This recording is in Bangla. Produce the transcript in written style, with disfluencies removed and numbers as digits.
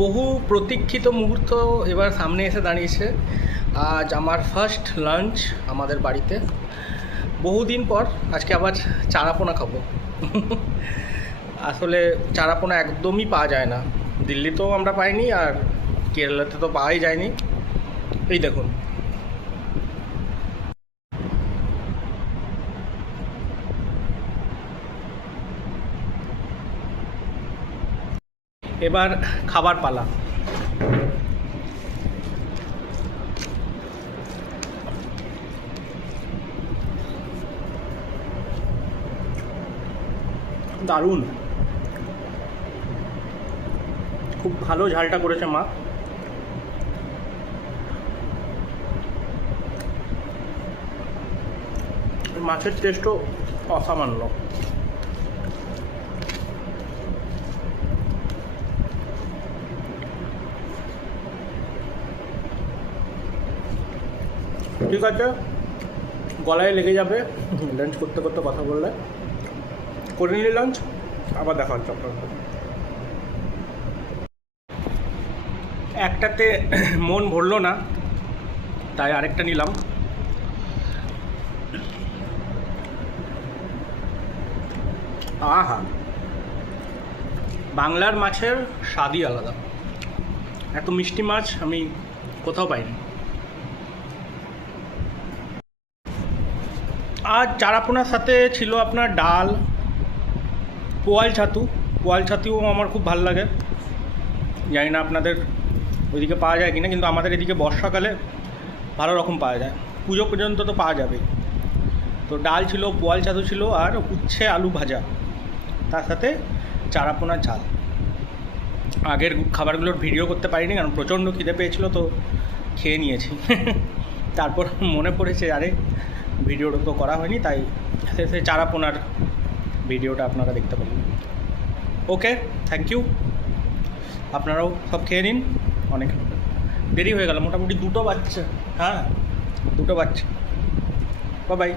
বহু প্রতীক্ষিত মুহূর্ত এবার সামনে এসে দাঁড়িয়েছে। আজ আমার ফার্স্ট লাঞ্চ আমাদের বাড়িতে, বহুদিন পর আজকে আবার চারাপোনা খাবো। আসলে চারাপোনা একদমই পাওয়া যায় না, দিল্লিতেও আমরা পাইনি আর কেরালাতে তো পাওয়াই যায়নি। এই দেখুন, এবার খাবার পালা। দারুণ, খুব ভালো ঝালটা করেছে মা। মাছের টেস্টও অসামান্য। ঠিক আছে, গলায় লেগে যাবে লাঞ্চ করতে করতে কথা বললে। করে নিলে লাঞ্চ, আবার দেখা হচ্ছে আপনার। একটাতে মন ভরলো না, তাই আরেকটা নিলাম। আহা, বাংলার মাছের স্বাদই আলাদা। এত মিষ্টি মাছ আমি কোথাও পাইনি। আজ চারাপোনার সাথে ছিল আপনার ডাল, পোয়াল ছাতু। পোয়াল ছাতুও আমার খুব ভালো লাগে, জানি না আপনাদের ওইদিকে পাওয়া যায় কিনা, কিন্তু আমাদের এদিকে বর্ষাকালে ভালো রকম পাওয়া যায়, পুজো পর্যন্ত তো পাওয়া যাবে। তো ডাল ছিল, পোয়াল ছাতু ছিল, আর উচ্ছে আলু ভাজা, তার সাথে চারাপোনার ঝাল। আগের খাবারগুলোর ভিডিও করতে পারিনি কারণ প্রচণ্ড খিদে পেয়েছিল, তো খেয়ে নিয়েছি। তারপর মনে পড়েছে আরে ভিডিওটা তো করা হয়নি, তাই শেষে চারাপোনার ভিডিওটা আপনারা দেখতে পারেন। ওকে, থ্যাংক ইউ। আপনারাও সব খেয়ে নিন, অনেক দেরি হয়ে গেল, মোটামুটি 2টো বাজছে। হ্যাঁ, 2টো বাজছে। Bye bye.